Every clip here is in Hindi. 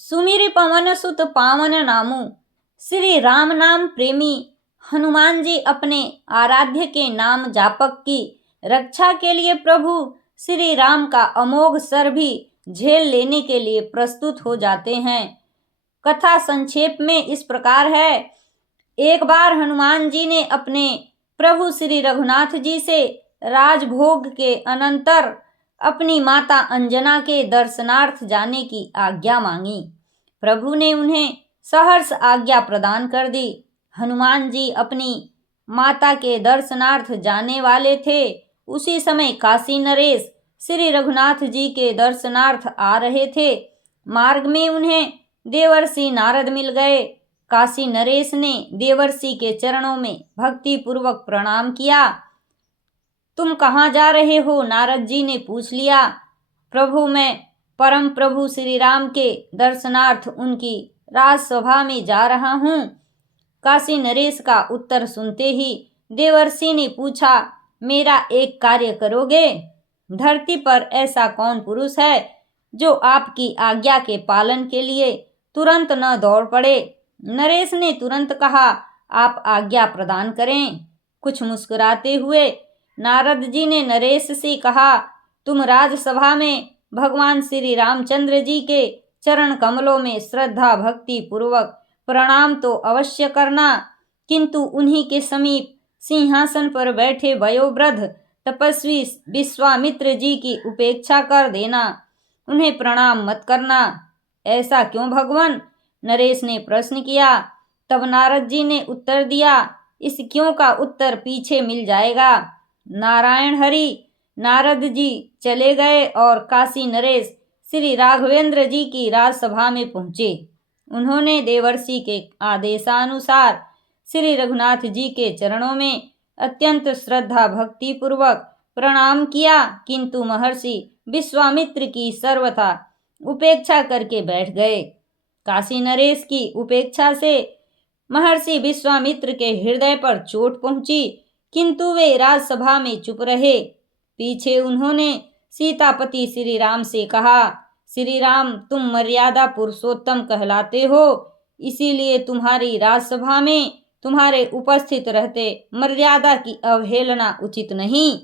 सुमिरि पवन सुत पावन नामु। श्री राम नाम प्रेमी हनुमान जी अपने आराध्य के नाम जापक की रक्षा के लिए प्रभु श्री राम का अमोघ सर भी झेल लेने के लिए प्रस्तुत हो जाते हैं। कथा संक्षेप में इस प्रकार है। एक बार हनुमान जी ने अपने प्रभु श्री रघुनाथ जी से राजभोग के अनंतर अपनी माता अंजना के दर्शनार्थ जाने की आज्ञा मांगी। प्रभु ने उन्हें सहर्ष आज्ञा प्रदान कर दी। हनुमान जी अपनी माता के दर्शनार्थ जाने वाले थे। उसी समय काशी नरेश श्री रघुनाथ जी के दर्शनार्थ आ रहे थे। मार्ग में उन्हें देवर्षि नारद मिल गए। काशी नरेश ने देवर्षि के चरणों में भक्ति पूर्वक प्रणाम किया। तुम कहाँ जा रहे हो? नारद जी ने पूछ लिया। प्रभु, मैं परम प्रभु श्री राम के दर्शनार्थ उनकी राजसभा में जा रहा हूँ। काशी नरेश का उत्तर सुनते ही देवर्षि ने पूछा, मेरा एक कार्य करोगे? धरती पर ऐसा कौन पुरुष है जो आपकी आज्ञा के पालन के लिए तुरंत न दौड़ पड़े? नरेश ने तुरंत कहा, आप आज्ञा प्रदान करें। कुछ मुस्कुराते हुए नारद जी ने नरेश से कहा, तुम राजसभा में भगवान श्री रामचंद्र जी के चरण कमलों में श्रद्धा भक्ति पूर्वक प्रणाम तो अवश्य करना, किंतु उन्हीं के समीप सिंहासन पर बैठे वयोवृद्ध तपस्वी विश्वामित्र जी की उपेक्षा कर देना, उन्हें प्रणाम मत करना। ऐसा क्यों भगवान? नरेश ने प्रश्न किया। तब नारद जी ने उत्तर दिया, इस क्यों का उत्तर पीछे मिल जाएगा। नारायण हरि। नारद जी चले गए और काशी नरेश श्री राघवेंद्र जी की राजसभा में पहुंचे। उन्होंने देवर्षि के आदेशानुसार श्री रघुनाथ जी के चरणों में अत्यंत श्रद्धा भक्ति पूर्वक प्रणाम किया, किंतु महर्षि विश्वामित्र की सर्वथा उपेक्षा करके बैठ गए। काशी नरेश की उपेक्षा से महर्षि विश्वामित्र के हृदय पर चोट पहुंची, किंतु वे राजसभा में चुप रहे। पीछे उन्होंने सीतापति श्री राम से कहा, श्री राम, तुम मर्यादा पुरुषोत्तम कहलाते हो, इसीलिए तुम्हारी राजसभा में तुम्हारे उपस्थित रहते मर्यादा की अवहेलना उचित नहीं।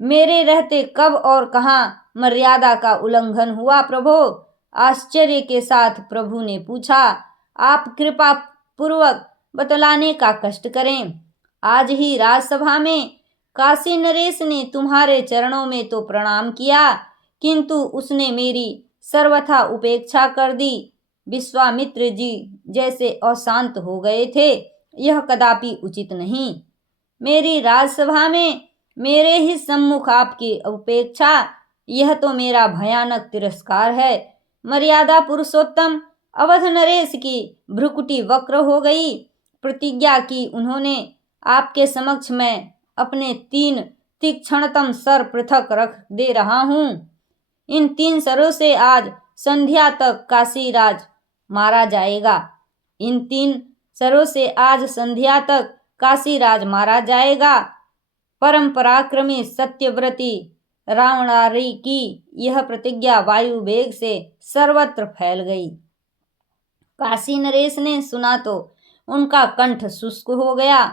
मेरे रहते कब और कहाँ मर्यादा का उल्लंघन हुआ प्रभु? आश्चर्य के साथ प्रभु ने पूछा। आप कृपा पूर्वक बतलाने का कष्ट करें। आज ही राजसभा में काशी नरेश ने तुम्हारे चरणों में तो प्रणाम किया, किंतु उसने मेरी सर्वथा उपेक्षा कर दी। विश्वामित्र जी जैसे अशांत हो गए थे, यह कदापि उचित नहीं। मेरी राजसभा में मेरे ही सम्मुख आपकी उपेक्षा, यह तो मेरा भयानक तिरस्कार है। मर्यादा पुरुषोत्तम अवध नरेश की भ्रुकुटी वक्र हो गई। प्रतिज्ञा की उन्होंने, आपके समक्ष मैं अपने 3 तीक्ष्णतम सर पृथक रख दे रहा हूँ। इन 3 सरों से आज संध्या तक काशीराज मारा जाएगा। इन 3 सरों से आज संध्या तक काशीराज मारा जाएगा। परम पराक्रमी सत्यव्रती रावणारी की यह प्रतिज्ञा वायु वेग से सर्वत्र फैल गई। काशी नरेश ने सुना तो उनका कंठ शुष्क हो गया।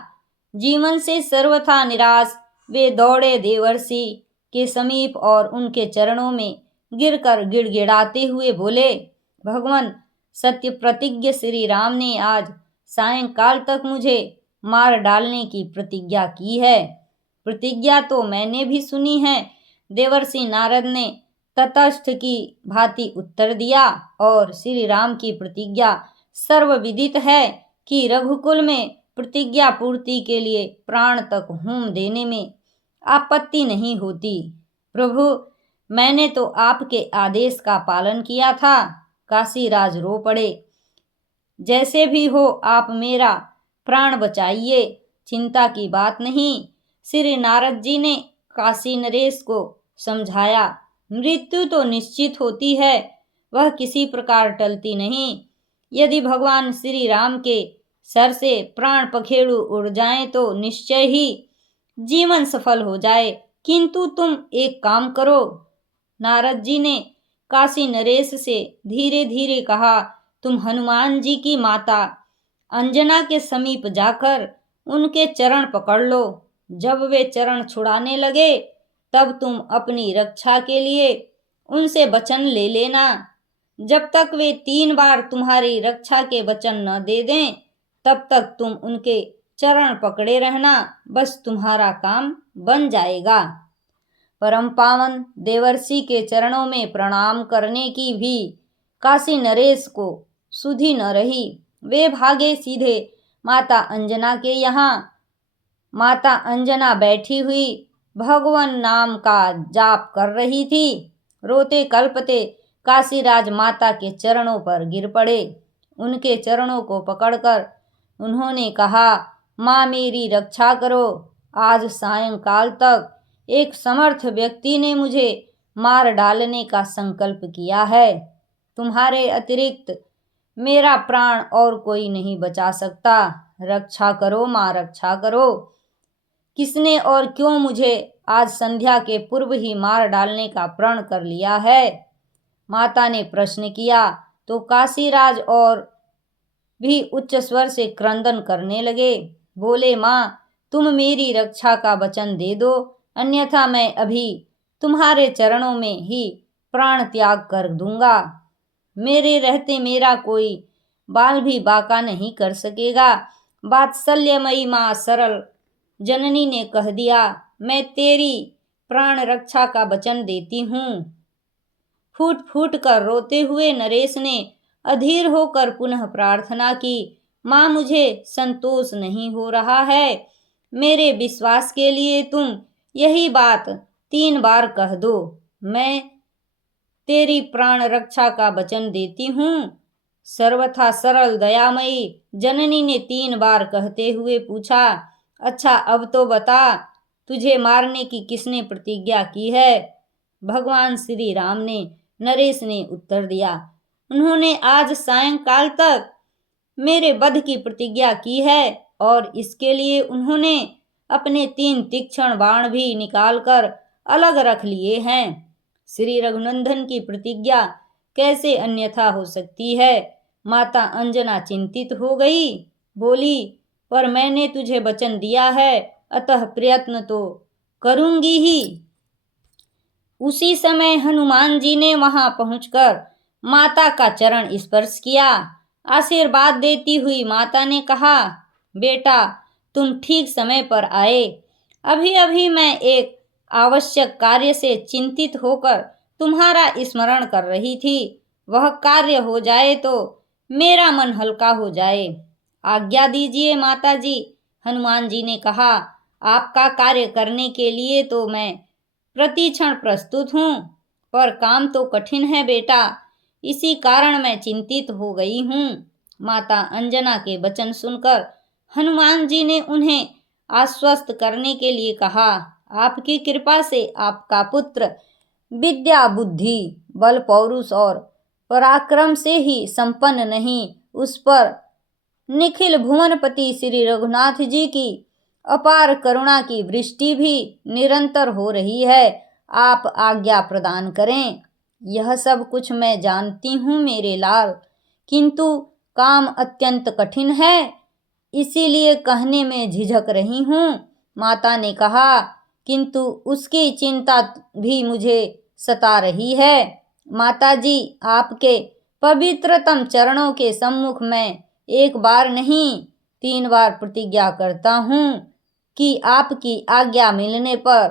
जीवन से सर्वथा निराश वे दौड़े देवर्षि के समीप और उनके चरणों में गिरकर गिड़गिड़ाते हुए बोले, भगवान, सत्य प्रतिज्ञ श्री राम ने आज सायंकाल तक मुझे मार डालने की प्रतिज्ञा की है। प्रतिज्ञा तो मैंने भी सुनी है। देवर्षि नारद ने तटस्थ की भांति उत्तर दिया और श्री राम की प्रतिज्ञा सर्वविदित है कि रघुकुल में प्रतिज्ञा पूर्ति के लिए प्राण तक होम देने में आपत्ति नहीं होती। प्रभु, मैंने तो आपके आदेश का पालन किया था। काशीराज रो पड़े। जैसे भी हो आप मेरा प्राण बचाइए, चिंता की बात नहीं। श्री नारद जी ने काशी नरेश को समझाया, मृत्यु तो निश्चित होती है, वह किसी प्रकार टलती नहीं। यदि भगवान श्री राम के सर से प्राण पखेरु उड़ जाएं तो निश्चय ही जीवन सफल हो जाए, किंतु तुम एक काम करो। नारद जी ने काशी नरेश से धीरे धीरे कहा, तुम हनुमान जी की माता अंजना के समीप जाकर उनके चरण पकड़ लो। जब वे चरण छुड़ाने लगे तब तुम अपनी रक्षा के लिए उनसे वचन ले लेना। जब तक वे 3 बार तुम्हारी रक्षा के वचन न दे दें तब तक तुम उनके चरण पकड़े रहना, बस तुम्हारा काम बन जाएगा। परम पावन देवर्षि के चरणों में प्रणाम करने की भी काशी नरेश को सुधि न रही। वे भागे सीधे माता अंजना के यहाँ। माता अंजना बैठी हुई भगवान नाम का जाप कर रही थी। रोते कल्पते काशीराज माता के चरणों पर गिर पड़े। उनके चरणों को पकड़कर उन्होंने कहा, माँ मेरी रक्षा करो। आज सायंकाल तक एक समर्थ व्यक्ति ने मुझे मार डालने का संकल्प किया है। तुम्हारे अतिरिक्त मेरा प्राण और कोई नहीं बचा सकता। रक्षा करो माँ, रक्षा करो। किसने और क्यों मुझे आज संध्या के पूर्व ही मार डालने का प्रण कर लिया है? माता ने प्रश्न किया तो काशीराज और भी उच्च स्वर से क्रंदन करने लगे। बोले, माँ तुम मेरी रक्षा का वचन दे दो, अन्यथा मैं अभी तुम्हारे चरणों में ही प्राण त्याग कर दूंगा। मेरे रहते मेरा कोई बाल भी बाका नहीं कर सकेगा। वात्सल्यमयी माँ सरल जननी ने कह दिया, मैं तेरी प्राण रक्षा का वचन देती हूँ। फूट फूट कर रोते हुए नरेश ने अधीर होकर पुनः प्रार्थना की, माँ मुझे संतोष नहीं हो रहा है। मेरे विश्वास के लिए तुम यही बात 3 बार कह दो, मैं तेरी प्राण रक्षा का वचन देती हूँ। सर्वथा सरल दयामयी जननी ने 3 बार कहते हुए पूछा, अच्छा अब तो बता, तुझे मारने की किसने प्रतिज्ञा की है? भगवान श्री राम ने। नरेश ने उत्तर दिया, उन्होंने आज सायंकाल तक मेरे वध की प्रतिज्ञा की है और इसके लिए उन्होंने अपने 3 तीक्ष्ण बाण भी निकालकर अलग रख लिए हैं। श्री रघुनंदन की प्रतिज्ञा कैसे अन्यथा हो सकती है? माता अंजना चिंतित हो गई। बोली, पर मैंने तुझे वचन दिया है, अतः प्रयत्न तो करूंगी ही। उसी समय हनुमान जी ने वहां पहुंचकर माता का चरण स्पर्श किया। आशीर्वाद देती हुई माता ने कहा, बेटा तुम ठीक समय पर आए। अभी अभी मैं एक आवश्यक कार्य से चिंतित होकर तुम्हारा स्मरण कर रही थी। वह कार्य हो जाए तो मेरा मन हल्का हो जाए। आज्ञा दीजिए माता जी। हनुमान जी ने कहा, आपका कार्य करने के लिए तो मैं प्रति क्षण प्रस्तुत हूँ, पर काम तो कठिन है बेटा, इसी कारण मैं चिंतित हो गई हूँ। माता अंजना के वचन सुनकर हनुमान जी ने उन्हें आश्वस्त करने के लिए कहा, आपकी कृपा से आपका पुत्र विद्या बुद्धि बल पौरुष और पराक्रम से ही संपन्न नहीं, उस पर निखिल भुवनपति श्री रघुनाथ जी की अपार करुणा की वृष्टि भी निरंतर हो रही है। आप आज्ञा प्रदान करें। यह सब कुछ मैं जानती हूँ मेरे लाल, किंतु काम अत्यंत कठिन है, इसीलिए कहने में झिझक रही हूँ। माता ने कहा, किंतु उसकी चिंता भी मुझे सता रही है। माता जी, आपके पवित्रतम चरणों के सम्मुख मैं एक बार नहीं 3 बार प्रतिज्ञा करता हूँ कि आपकी आज्ञा मिलने पर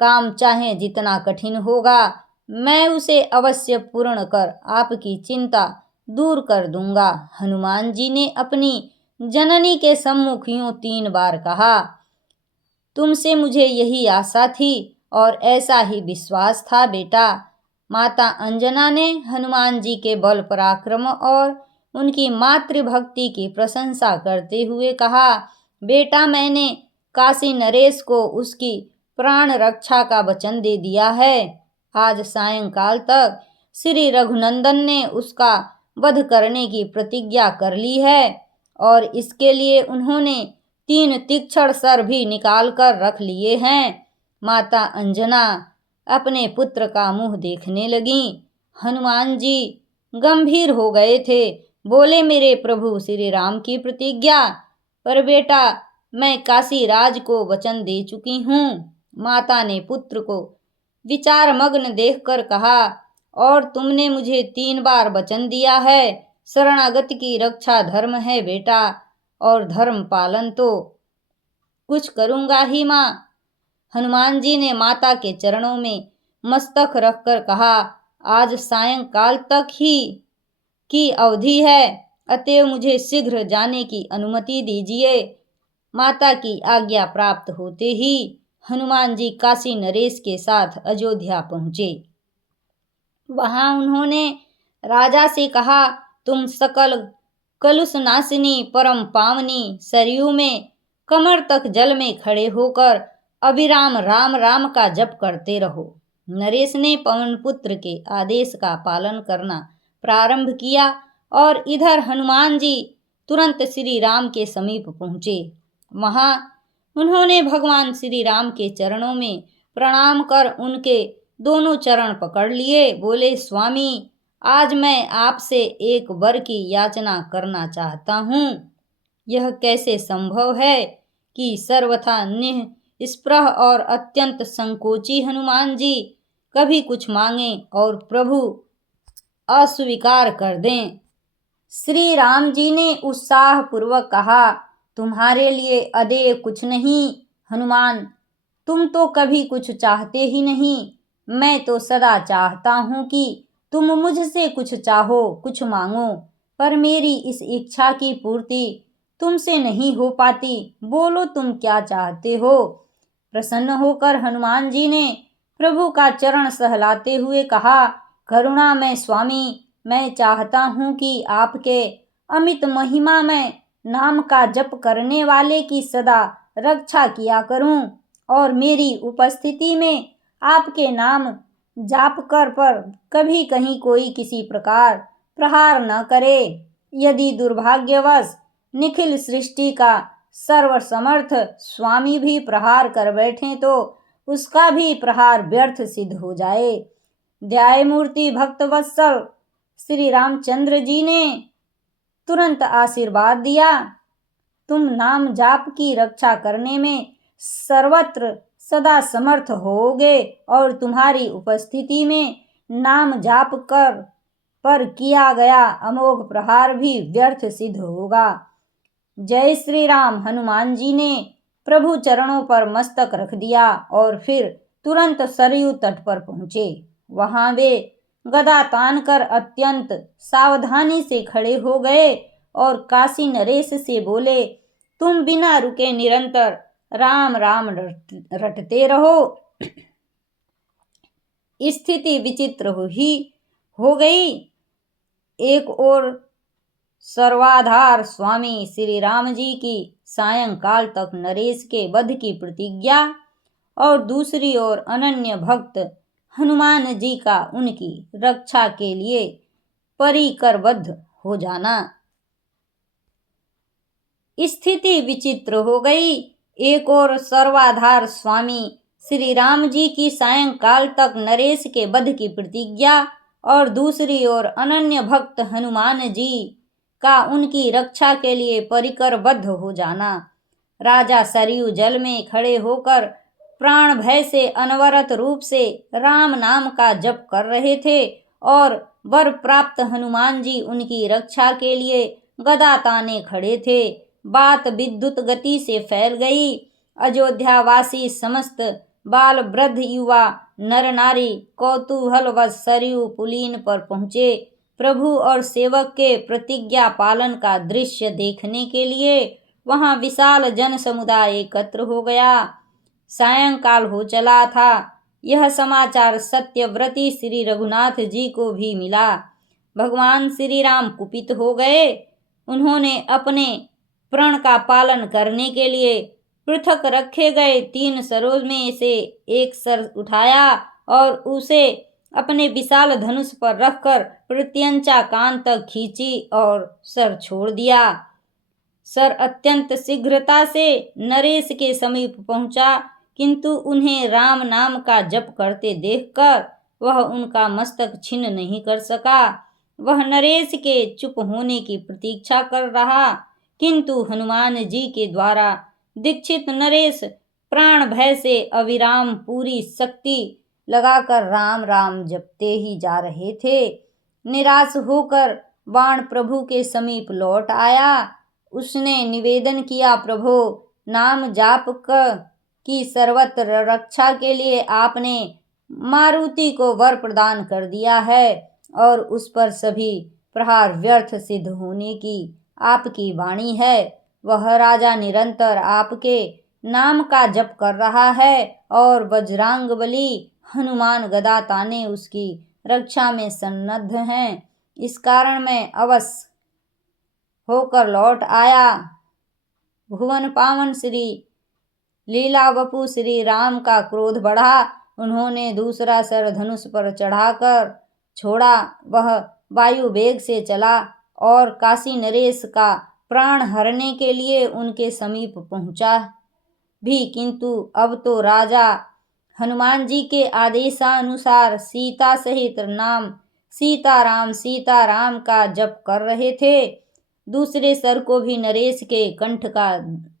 काम चाहे जितना कठिन होगा, मैं उसे अवश्य पूर्ण कर आपकी चिंता दूर कर दूंगा। हनुमान जी ने अपनी जननी के सम्मुख यूं 3 बार कहा, तुमसे मुझे यही आशा थी और ऐसा ही विश्वास था बेटा। माता अंजना ने हनुमान जी के बल पराक्रम और उनकी मातृभक्ति की प्रशंसा करते हुए कहा, बेटा मैंने काशी नरेश को उसकी प्राण रक्षा का वचन दे दिया है। आज सायंकाल तक श्री रघुनंदन ने उसका वध करने की प्रतिज्ञा कर ली है और इसके लिए उन्होंने 3 तीक्ष्ण सर भी निकाल कर रख लिए हैं। माता अंजना अपने पुत्र का मुंह देखने लगी। हनुमान जी गंभीर हो गए थे। बोले, मेरे प्रभु श्री राम की प्रतिज्ञा पर बेटा, मैं काशी राज को वचन दे चुकी हूँ। माता ने पुत्र को विचार मग्न देखकर कहा, और तुमने मुझे 3 बार वचन दिया है। शरणागत की रक्षा धर्म है बेटा, और धर्म पालन तो कुछ करूंगा ही माँ। हनुमान जी ने माता के चरणों में मस्तक रखकर कहा, आज सायंकाल तक ही की अवधि है, अतएव मुझे शीघ्र जाने की अनुमति दीजिए। माता की आज्ञा प्राप्त होते ही हनुमान जी काशी नरेश के साथ अयोध्या पहुंचे। वहां उन्होंने राजा से कहा, तुम सकल कलुष नाशिनी परम पावनी सरयू में कमर तक जल में खड़े होकर अविराम राम राम का जप करते रहो। नरेश ने पवन पुत्र के आदेश का पालन करना प्रारंभ किया और इधर हनुमान जी तुरंत श्री राम के समीप पहुंचे। वहां उन्होंने भगवान श्री राम के चरणों में प्रणाम कर उनके दोनों चरण पकड़ लिए। बोले, स्वामी, आज मैं आपसे एक वर की याचना करना चाहता हूँ। यह कैसे संभव है कि सर्वथा निःस्पृह और अत्यंत संकोची हनुमान जी कभी कुछ मांगे और प्रभु अस्वीकार कर दें। श्री राम जी ने उत्साह पूर्वक कहा, तुम्हारे लिए अदेय कुछ नहीं हनुमान, तुम तो कभी कुछ चाहते ही नहीं। मैं तो सदा चाहता हूँ कि तुम मुझसे कुछ चाहो, कुछ मांगो, पर मेरी इस इच्छा की पूर्ति तुमसे नहीं हो पाती। बोलो, तुम क्या चाहते हो? प्रसन्न होकर हनुमान जी ने प्रभु का चरण सहलाते हुए कहा, करुणामय स्वामी, मैं चाहता हूँ कि आपके अमित महिमा में नाम का जप करने वाले की सदा रक्षा किया करूं और मेरी उपस्थिति में आपके नाम जाप कर पर कभी कहीं कोई किसी प्रकार प्रहार न करे। यदि दुर्भाग्यवश निखिल सृष्टि का सर्वसमर्थ स्वामी भी प्रहार कर बैठे तो उसका भी प्रहार व्यर्थ सिद्ध हो जाए। दयामूर्ति भक्तवत्सल श्री रामचंद्र जी ने तुरंत आशीर्वाद दिया, तुम नाम जाप की रक्षा करने में सर्वत्र सदा समर्थ होगे और तुम्हारी उपस्थिति में नाम जाप कर पर किया गया अमोघ प्रहार भी व्यर्थ सिद्ध होगा। जय श्री राम। हनुमान जी ने प्रभु चरणों पर मस्तक रख दिया और फिर तुरंत सरयू तट पर पहुंचे। वहां वे गदा तान कर अत्यंत सावधानी से खड़े हो गए और काशी नरेश से बोले, तुम बिना रुके निरंतर राम राम रटते रहो। स्थिति विचित्र हो गई। एक ओर सर्वाधार स्वामी श्री राम जी की सायंकाल तक नरेश के वध की प्रतिज्ञा और दूसरी ओर अनन्य भक्त हनुमान जी का उनकी रक्षा के लिए परिकरबद्ध हो जाना। स्थिति विचित्र हो गई। एक ओर सर्वाधार स्वामी श्री राम जी की सायंकाल तक नरेश के वध की प्रतिज्ञा और दूसरी ओर अनन्य भक्त हनुमान जी का उनकी रक्षा के लिए परिकरबद्ध हो जाना। राजा सरयू जल में खड़े होकर प्राण भय से अनवरत रूप से राम नाम का जप कर रहे थे और वर प्राप्त हनुमान जी उनकी रक्षा के लिए गदा ताने खड़े थे। बात विद्युत गति से फैल गई। अयोध्यावासी समस्त बाल वृद्ध युवा नर नारी कौतूहलवश सरयू पुलीन पर पहुंचे। प्रभु और सेवक के प्रतिज्ञा पालन का दृश्य देखने के लिए वहां विशाल जन समुदाय एकत्र हो गया। सायंकाल हो चला था। यह समाचार सत्यव्रती श्री रघुनाथ जी को भी मिला। भगवान श्री राम कुपित हो गए। उन्होंने अपने प्रण का पालन करने के लिए पृथक रखे गए 3 सरों में से एक सर उठाया और उसे अपने विशाल धनुष पर रखकर प्रत्यंचा कान तक खींची और सर छोड़ दिया। सर अत्यंत शीघ्रता से नरेश के समीप पहुंचा, किंतु उन्हें राम नाम का जप करते देखकर वह उनका मस्तक छिन्न नहीं कर सका। वह नरेश के चुप होने की प्रतीक्षा कर रहा, किंतु हनुमान जी के द्वारा दीक्षित नरेश प्राण भय से अविराम पूरी शक्ति लगाकर राम राम जपते ही जा रहे थे। निराश होकर बाण प्रभु के समीप लौट आया। उसने निवेदन किया, प्रभु, नाम जाप की सर्वत्र रक्षा के लिए आपने मारुति को वर प्रदान कर दिया है और उस पर सभी प्रहार व्यर्थ सिद्ध होने की आपकी वाणी है। वह राजा निरंतर आपके नाम का जप कर रहा है और बजरंगबली हनुमान गदा ताने उसकी रक्षा में सन्नद्ध हैं। इस कारण मैं अवश्य होकर लौट आया। भुवन पावन श्री लीला वपु श्री राम का क्रोध बढ़ा। उन्होंने दूसरा सर धनुष पर चढ़ाकर छोड़ा। वह वायु वेग से चला और काशी नरेश का प्राण हरने के लिए उनके समीप पहुंचा भी, किंतु अब तो राजा हनुमान जी के आदेशानुसार सीता सहित नाम सीताराम का जप कर रहे थे। दूसरे सर को भी नरेश के कंठ का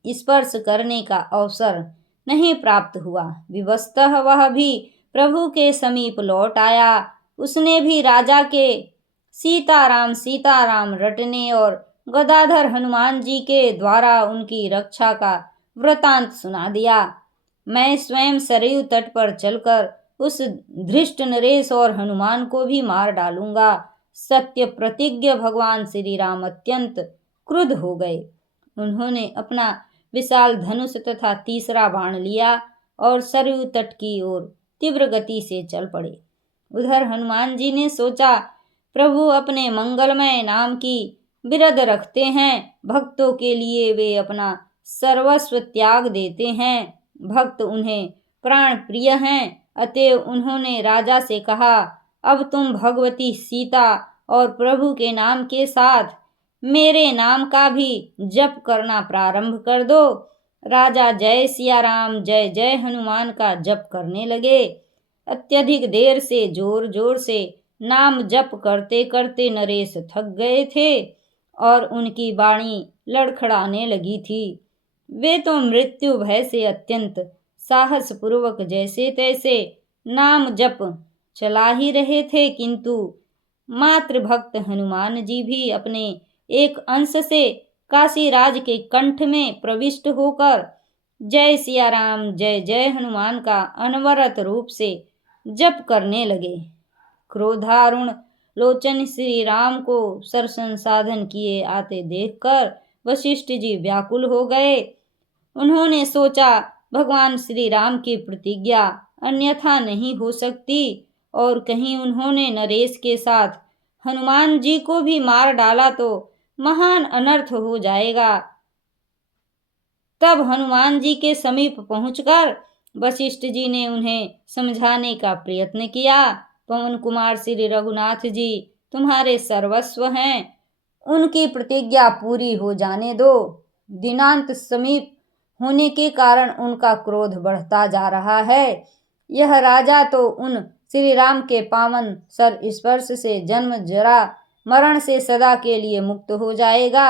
स्पर्श करने का अवसर नहीं प्राप्त हुआ। विवशतः वह भी प्रभु के समीप लौट आया। उसने भी राजा के सीताराम रटने और गदाधर हनुमान जी के द्वारा उनकी रक्षा का वृतांत सुना दिया। मैं स्वयं सरयू तट पर चलकर उस धृष्ट नरेश और हनुमान को भी मार डालूंगा। सत्य प्रतिज्ञ भगवान श्री राम अत्यंत क्रुद्ध हो गए। उन्होंने अपना विशाल धनुष तथा तीसरा बाण लिया और सरयू तट की ओर तीव्र गति से चल पड़े। उधर हनुमान जी ने सोचा, प्रभु अपने मंगलमय नाम की बिरध रखते हैं। भक्तों के लिए वे अपना सर्वस्व त्याग देते हैं। भक्त उन्हें प्राण प्रिय हैं। अतएव उन्होंने राजा से कहा, अब तुम भगवती सीता और प्रभु के नाम के साथ मेरे नाम का भी जप करना प्रारंभ कर दो। राजा जय सिया राम जय जय हनुमान का जप करने लगे। अत्यधिक देर से जोर जोर से नाम जप करते करते नरेश थक गए थे और उनकी वाणी लड़खड़ाने लगी थी। वे तो मृत्यु भय से अत्यंत साहस पूर्वक जैसे तैसे नाम जप चला ही रहे थे, किंतु मात्र भक्त हनुमान जी भी अपने एक अंश से काशीराज के कंठ में प्रविष्ट होकर जय सिया राम जय जय हनुमान का अनवरत रूप से जप करने लगे। क्रोधारुण लोचन श्री राम को सर संसाधन किए आते देखकर वशिष्ठ जी व्याकुल हो गए। उन्होंने सोचा, भगवान श्री राम की प्रतिज्ञा अन्यथा नहीं हो सकती और कहीं उन्होंने नरेश के साथ हनुमान जी को भी मार डाला तो महान अनर्थ हो जाएगा। तब हनुमान जी के समीप पहुंचकर वशिष्ठ जी ने उन्हें समझाने का प्रयत्न किया। पवन कुमार श्री रघुनाथ जी तुम्हारे सर्वस्व हैं, उनकी प्रतिज्ञा पूरी हो जाने दो। दिनांत समीप होने के कारण उनका क्रोध बढ़ता जा रहा है। यह राजा तो उन श्री राम के पावन सर स्पर्श से जन्म जरा मरण से सदा के लिए मुक्त हो जाएगा।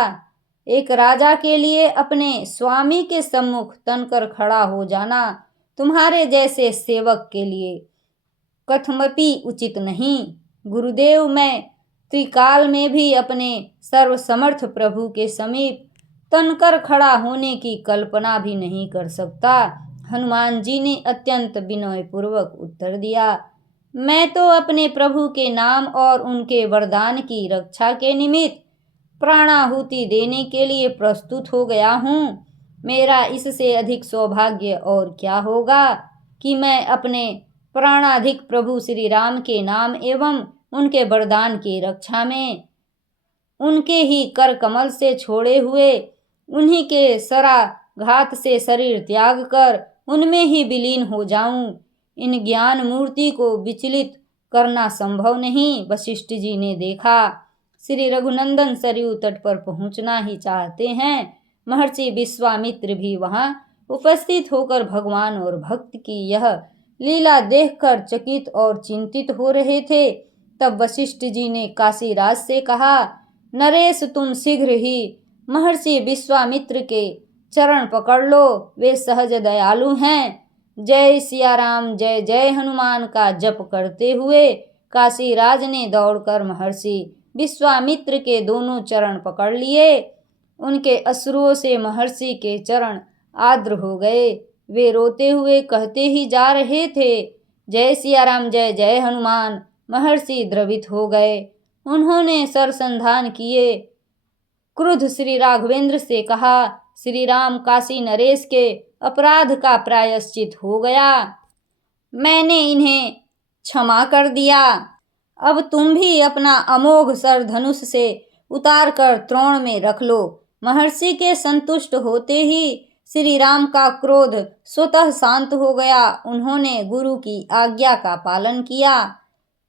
एक राजा के लिए अपने स्वामी के सम्मुख तनकर खड़ा हो जाना तुम्हारे जैसे सेवक के लिए कथमपि उचित नहीं। गुरुदेव, मैं त्रिकाल में भी अपने सर्वसमर्थ प्रभु के समीप तनकर खड़ा होने की कल्पना भी नहीं कर सकता। हनुमान जी ने अत्यंत विनय पूर्वक उत्तर दिया, मैं तो अपने प्रभु के नाम और उनके वरदान की रक्षा के निमित्त प्राणाहुति देने के लिए प्रस्तुत हो गया हूँ। मेरा इससे अधिक सौभाग्य और क्या होगा कि मैं अपने प्राणाधिक प्रभु श्री राम के नाम एवं उनके वरदान की रक्षा में उनके ही कर कमल से छोड़े हुए उन्हीं के शराघात से शरीर त्याग कर उनमें ही विलीन हो जाऊं। इन ज्ञान मूर्ति को विचलित करना संभव नहीं। वशिष्ठ जी ने देखा श्री रघुनंदन सरयू तट पर पहुंचना ही चाहते हैं। महर्षि विश्वामित्र भी वहां उपस्थित होकर भगवान और भक्त की यह लीला देखकर चकित और चिंतित हो रहे थे। तब वशिष्ठ जी ने काशीराज से कहा, नरेश, तुम शीघ्र ही महर्षि विश्वामित्र के चरण पकड़ लो, वे सहज दयालु हैं। जय सिया राम, जय जय हनुमान का जप करते हुए काशीराज ने दौड़कर महर्षि विश्वामित्र के दोनों चरण पकड़ लिए। उनके अश्रुओं से महर्षि के चरण आर्द्र हो गए। वे रोते हुए कहते ही जा रहे थे, जय सिया राम, जय जय हनुमान। महर्षि द्रवित हो गए। उन्होंने सरसंधान किए। क्रुद्ध श्री राघवेंद्र से कहा, श्री राम, काशी नरेश के अपराध का प्रायश्चित हो गया, मैंने इन्हें क्षमा कर दिया। अब तुम भी अपना अमोघ सर धनुष से उतार कर त्रोण में रख लो। महर्षि के संतुष्ट होते ही श्री राम का क्रोध स्वतः शांत हो गया। उन्होंने गुरु की आज्ञा का पालन किया।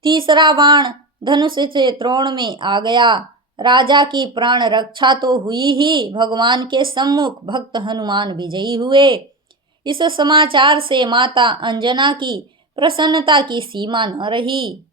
तीसरा बाण धनुष से त्रोण में आ गया। राजा की प्राण रक्षा तो हुई ही, भगवान के सम्मुख भक्त हनुमान विजयी हुए। इस समाचार से माता अंजना की प्रसन्नता की सीमा न रही।